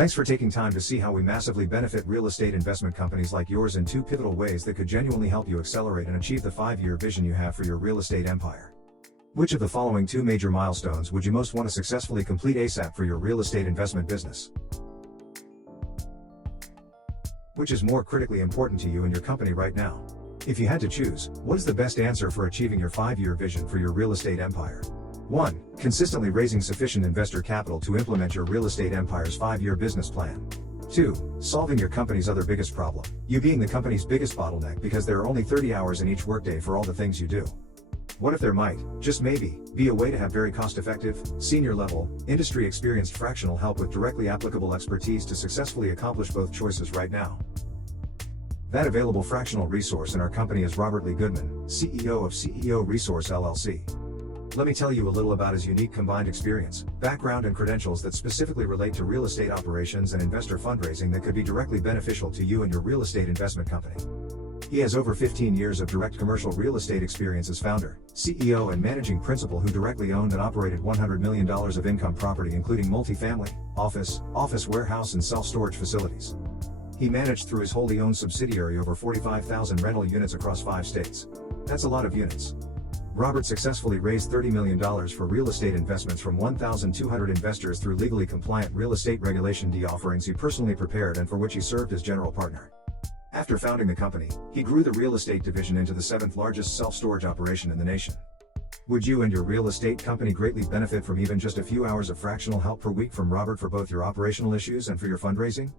Thanks for taking time to see how we massively benefit real estate investment companies like yours in 2 pivotal ways that could genuinely help you accelerate and achieve the 5-year vision you have for your real estate empire. Which of the following 2 major milestones would you most want to successfully complete ASAP for your real estate investment business? Which is more critically important to you and your company right now? If you had to choose, what is the best answer for achieving your 5-year vision for your real estate empire? 1. Consistently raising sufficient investor capital to implement your real estate empire's 5-year business plan. 2. Solving your company's other biggest problem, you being the company's biggest bottleneck because there are only 30 hours in each workday for all the things you do. What if there might, just maybe, be a way to have very cost-effective, senior-level, industry-experienced fractional help with directly applicable expertise to successfully accomplish both choices right now? That available fractional resource in our company is Robert Lee Goodman, CEO of CEO Resource LLC. Let me tell you a little about his unique combined experience, background and credentials that specifically relate to real estate operations and investor fundraising that could be directly beneficial to you and your real estate investment company. He has over 15 years of direct commercial real estate experience as founder, CEO and managing principal who directly owned and operated $100 million of income property including multifamily, office warehouse and self-storage facilities. He managed through his wholly owned subsidiary over 45,000 rental units across 5 states. That's a lot of units. Robert successfully raised $30 million for real estate investments from 1,200 investors through legally compliant real estate Regulation D offerings he personally prepared and for which he served as general partner. After founding the company, he grew the real estate division into the 7th largest self-storage operation in the nation. Would you and your real estate company greatly benefit from even just a few hours of fractional help per week from Robert for both your operational issues and for your fundraising?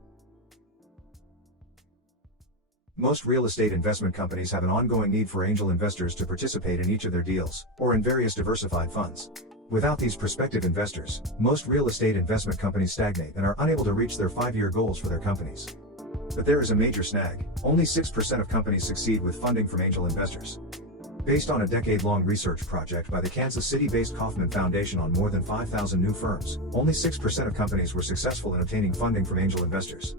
Most real estate investment companies have an ongoing need for angel investors to participate in each of their deals, or in various diversified funds. Without these prospective investors, most real estate investment companies stagnate and are unable to reach their 5-year goals for their companies. But there is a major snag: only 6% of companies succeed with funding from angel investors. Based on a decade-long research project by the Kansas City-based Kauffman Foundation on more than 5,000 new firms, only 6% of companies were successful in obtaining funding from angel investors.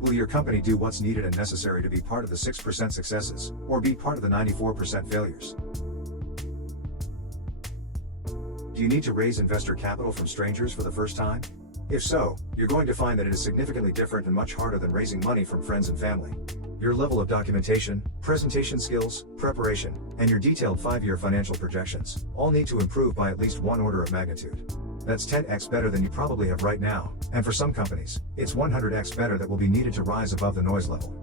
Will your company do what's needed and necessary to be part of the 6% successes, or be part of the 94% failures? Do you need to raise investor capital from strangers for the first time? If so, you're going to find that it is significantly different and much harder than raising money from friends and family. Your level of documentation, presentation skills, preparation, and your detailed 5-year financial projections all need to improve by at least 1 order of magnitude. That's 10x better than you probably have right now, and for some companies, it's 100x better that will be needed to rise above the noise level.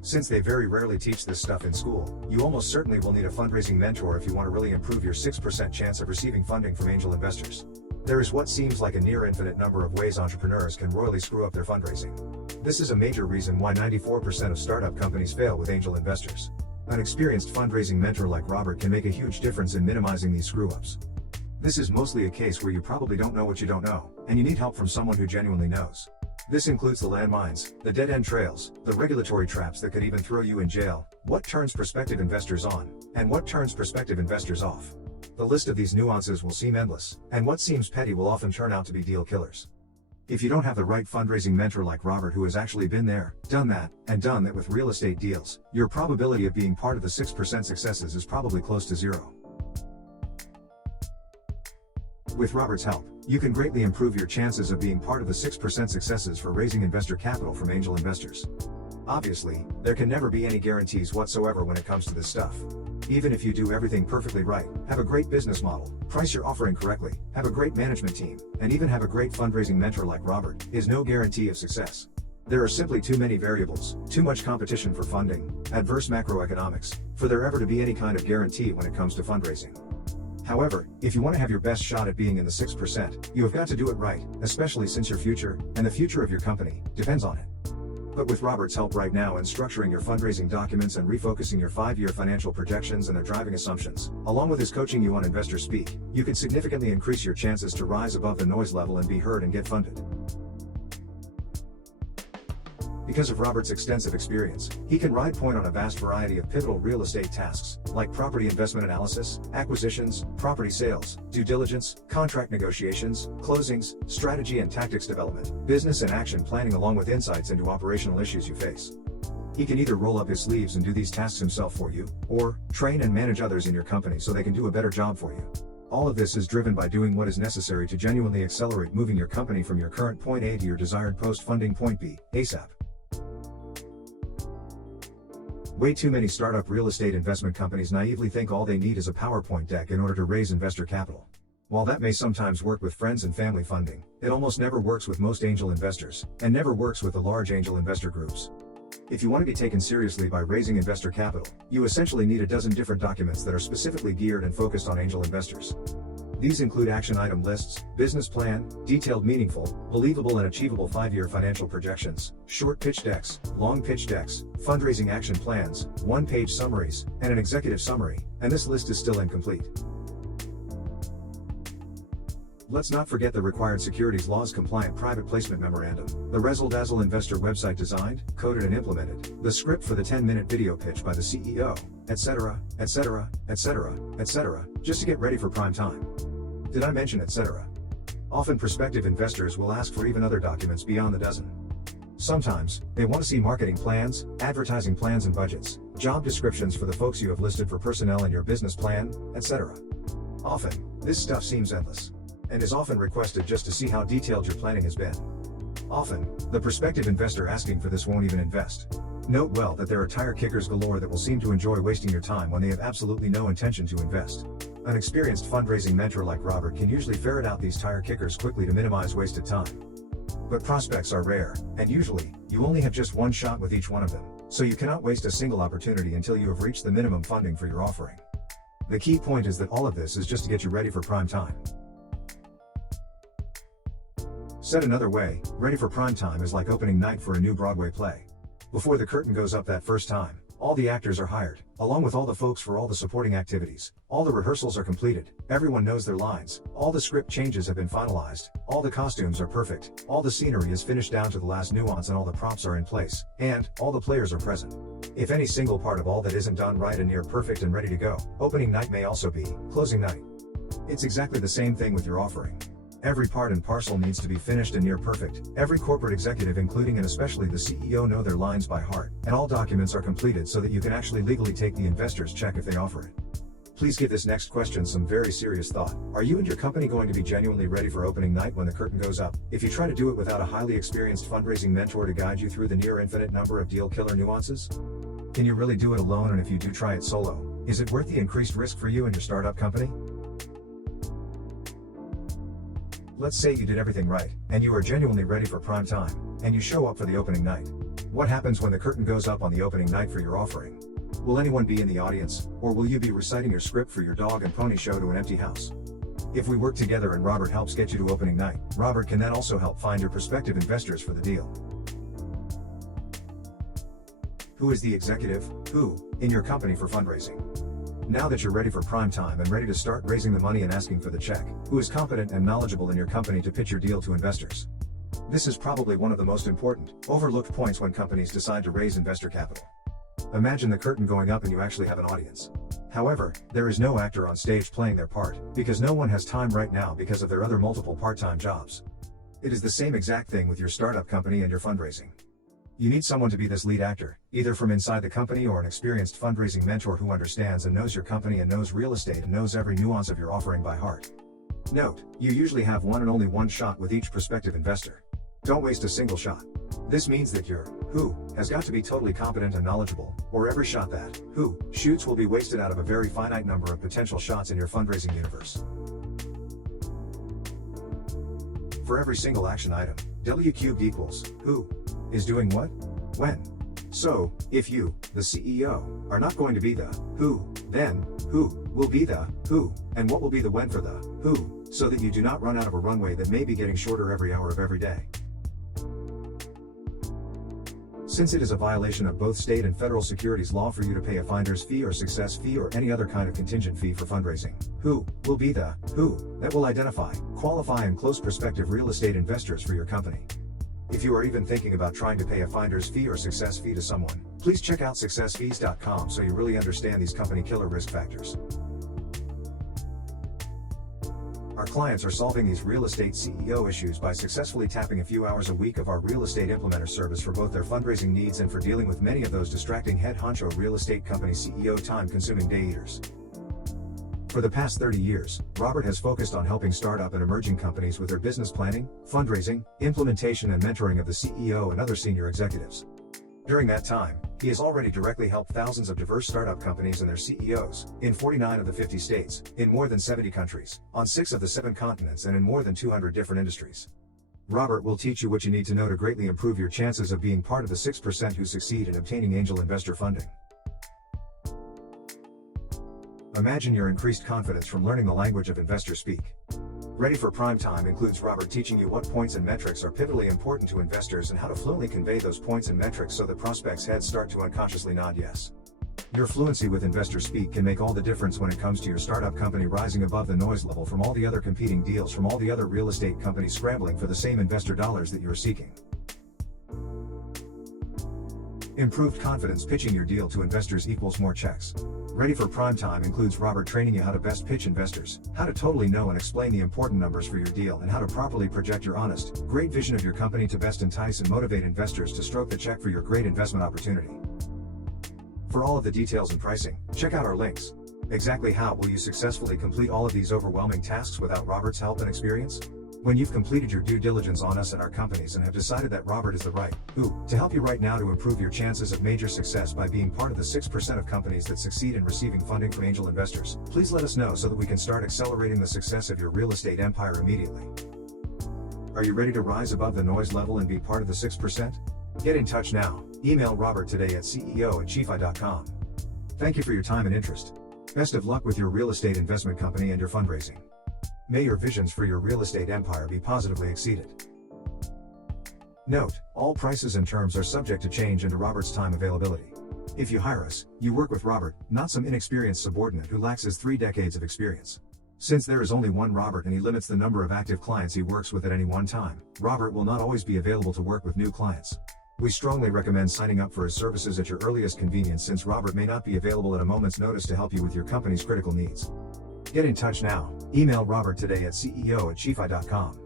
Since they very rarely teach this stuff in school, you almost certainly will need a fundraising mentor if you want to really improve your 6% chance of receiving funding from angel investors. There is what seems like a near infinite number of ways entrepreneurs can royally screw up their fundraising. This is a major reason why 94% of startup companies fail with angel investors. An experienced fundraising mentor like Robert can make a huge difference in minimizing these screw-ups. This is mostly a case where you probably don't know what you don't know, and you need help from someone who genuinely knows. This includes the landmines, the dead-end trails, the regulatory traps that could even throw you in jail, what turns prospective investors on, and what turns prospective investors off. The list of these nuances will seem endless, and what seems petty will often turn out to be deal killers. If you don't have the right fundraising mentor like Robert who has actually been there, done that, and done that with real estate deals, your probability of being part of the 6% successes is probably close to 0. With Robert's help, you can greatly improve your chances of being part of the 6% successes for raising investor capital from angel investors. Obviously, there can never be any guarantees whatsoever when it comes to this stuff. Even if you do everything perfectly right, have a great business model, price your offering correctly, have a great management team, and even have a great fundraising mentor like Robert, is no guarantee of success. There are simply too many variables, too much competition for funding, adverse macroeconomics, for there ever to be any kind of guarantee when it comes to fundraising. However, if you want to have your best shot at being in the 6%, you have got to do it right, especially since your future, and the future of your company, depends on it. But with Robert's help right now in structuring your fundraising documents and refocusing your 5-year financial projections and their driving assumptions, along with his coaching you on investor speak, you can significantly increase your chances to rise above the noise level and be heard and get funded. Because of Robert's extensive experience, he can ride point on a vast variety of pivotal real estate tasks, like property investment analysis, acquisitions, property sales, due diligence, contract negotiations, closings, strategy and tactics development, business and action planning along with insights into operational issues you face. He can either roll up his sleeves and do these tasks himself for you, or train and manage others in your company so they can do a better job for you. All of this is driven by doing what is necessary to genuinely accelerate moving your company from your current point A to your desired post-funding point B, ASAP. Way too many startup real estate investment companies naively think all they need is a PowerPoint deck in order to raise investor capital. While that may sometimes work with friends and family funding, it almost never works with most angel investors, and never works with the large angel investor groups. If you want to be taken seriously by raising investor capital, you essentially need a dozen different documents that are specifically geared and focused on angel investors. These include action item lists, business plan, detailed, meaningful, believable and achievable 5-year financial projections, short pitch decks, long pitch decks, fundraising action plans, one-page summaries, and an executive summary, and this list is still incomplete. Let's not forget the required securities laws compliant private placement memorandum, the razzle-dazzle investor website designed, coded and implemented, the script for the 10-minute video pitch by the CEO, etc., etc., etc., etc., just to get ready for prime time. Did I mention etc.? Often prospective investors will ask for even other documents beyond the dozen. Sometimes, they want to see marketing plans, advertising plans and budgets, job descriptions for the folks you have listed for personnel in your business plan, etc. Often, this stuff seems endless, and is often requested just to see how detailed your planning has been. Often, the prospective investor asking for this won't even invest. Note well that there are tire kickers galore that will seem to enjoy wasting your time when they have absolutely no intention to invest. An experienced fundraising mentor like Robert can usually ferret out these tire kickers quickly to minimize wasted time. But prospects are rare, and usually, you only have just one shot with each one of them, so you cannot waste a single opportunity until you have reached the minimum funding for your offering. The key point is that all of this is just to get you ready for prime time. Said another way, ready for prime time is like opening night for a new Broadway play. Before the curtain goes up that first time, all the actors are hired, along with all the folks for all the supporting activities. All the rehearsals are completed, everyone knows their lines, all the script changes have been finalized, all the costumes are perfect, all the scenery is finished down to the last nuance and all the props are in place, and all the players are present. If any single part of all that isn't done right and near perfect and ready to go, opening night may also be closing night. It's exactly the same thing with your offering. Every part and parcel needs to be finished and near perfect. Every corporate executive, including and especially the CEO, know their lines by heart, and all documents are completed so that you can actually legally take the investor's check if they offer it. Please give this next question some very serious thought. Are you and your company going to be genuinely ready for opening night when the curtain goes up? If you try to do it without a highly experienced fundraising mentor to guide you through the near infinite number of deal killer nuances? Can you really do it alone? And if you do try it solo, is it worth the increased risk for you and your startup company? Let's say you did everything right, and you are genuinely ready for prime time, and you show up for the opening night. What happens when the curtain goes up on the opening night for your offering? Will anyone be in the audience, or will you be reciting your script for your dog and pony show to an empty house? If we work together and Robert helps get you to opening night, Robert can then also help find your prospective investors for the deal. Who is the executive, who, in your company for fundraising? Now that you're ready for prime time and ready to start raising the money and asking for the check, who is competent and knowledgeable in your company to pitch your deal to investors? This is probably one of the most important, overlooked points when companies decide to raise investor capital. Imagine the curtain going up and you actually have an audience. However, there is no actor on stage playing their part, because no one has time right now because of their other multiple part-time jobs. It is the same exact thing with your startup company and your fundraising. You need someone to be this lead actor, either from inside the company or an experienced fundraising mentor who understands and knows your company and knows real estate and knows every nuance of your offering by heart. Note, you usually have one and only one shot with each prospective investor. Don't waste a single shot. This means that your who has got to be totally competent and knowledgeable, or every shot that who shoots will be wasted out of a very finite number of potential shots in your fundraising universe. For every single action item, W cubed equals who is doing what, when. So, if you, the CEO, are not going to be the who, then who will be the who, and what will be the when for the who, so that you do not run out of a runway that may be getting shorter every hour of every day. Since it is a violation of both state and federal securities law for you to pay a finder's fee or success fee or any other kind of contingent fee for fundraising, who will be the who that will identify, qualify and close prospective real estate investors for your company. If you are even thinking about trying to pay a finder's fee or success fee to someone, please check out successfees.com so you really understand these company killer risk factors. Our clients are solving these real estate CEO issues by successfully tapping a few hours a week of our real estate implementer service for both their fundraising needs and for dealing with many of those distracting head honcho real estate company CEO time-consuming day eaters. For the past 30 years, Robert has focused on helping startup and emerging companies with their business planning, fundraising, implementation and mentoring of the CEO and other senior executives. During that time, he has already directly helped thousands of diverse startup companies and their CEOs, in 49 of the 50 states, in more than 70 countries, on 6 of the 7 continents and in more than 200 different industries. Robert will teach you what you need to know to greatly improve your chances of being part of the 6% who succeed in obtaining angel investor funding. Imagine your increased confidence from learning the language of investor speak. Ready for Prime Time includes Robert teaching you what points and metrics are pivotally important to investors and how to fluently convey those points and metrics so that prospects' heads start to unconsciously nod yes. Your fluency with investor speak can make all the difference when it comes to your startup company rising above the noise level from all the other competing deals from all the other real estate companies scrambling for the same investor dollars that you are seeking. Improved confidence pitching your deal to investors equals more checks. Ready for Prime Time includes Robert training you how to best pitch investors, how to totally know and explain the important numbers for your deal and how to properly project your honest, great vision of your company to best entice and motivate investors to stroke the check for your great investment opportunity. For all of the details and pricing, check out our links. Exactly how will you successfully complete all of these overwhelming tasks without Robert's help and experience? When you've completed your due diligence on us and our companies and have decided that Robert is the right who to help you right now to improve your chances of major success by being part of the 6% of companies that succeed in receiving funding from angel investors, please let us know so that we can start accelerating the success of your real estate empire immediately. Are you ready to rise above the noise level and be part of the 6%? Get in touch now. Email Robert today at ceo@chifi.com. Thank you for your time and interest. Best of luck with your real estate investment company and your fundraising. May your visions for your real estate empire be positively exceeded. Note, all prices and terms are subject to change and to Robert's time availability. If you hire us, you work with Robert, not some inexperienced subordinate who lacks his 3 decades of experience. Since there is only one Robert and he limits the number of active clients he works with at any one time, Robert will not always be available to work with new clients. We strongly recommend signing up for his services at your earliest convenience since Robert may not be available at a moment's notice to help you with your company's critical needs. Get in touch now. Email Robert today at ceo@chifi.com.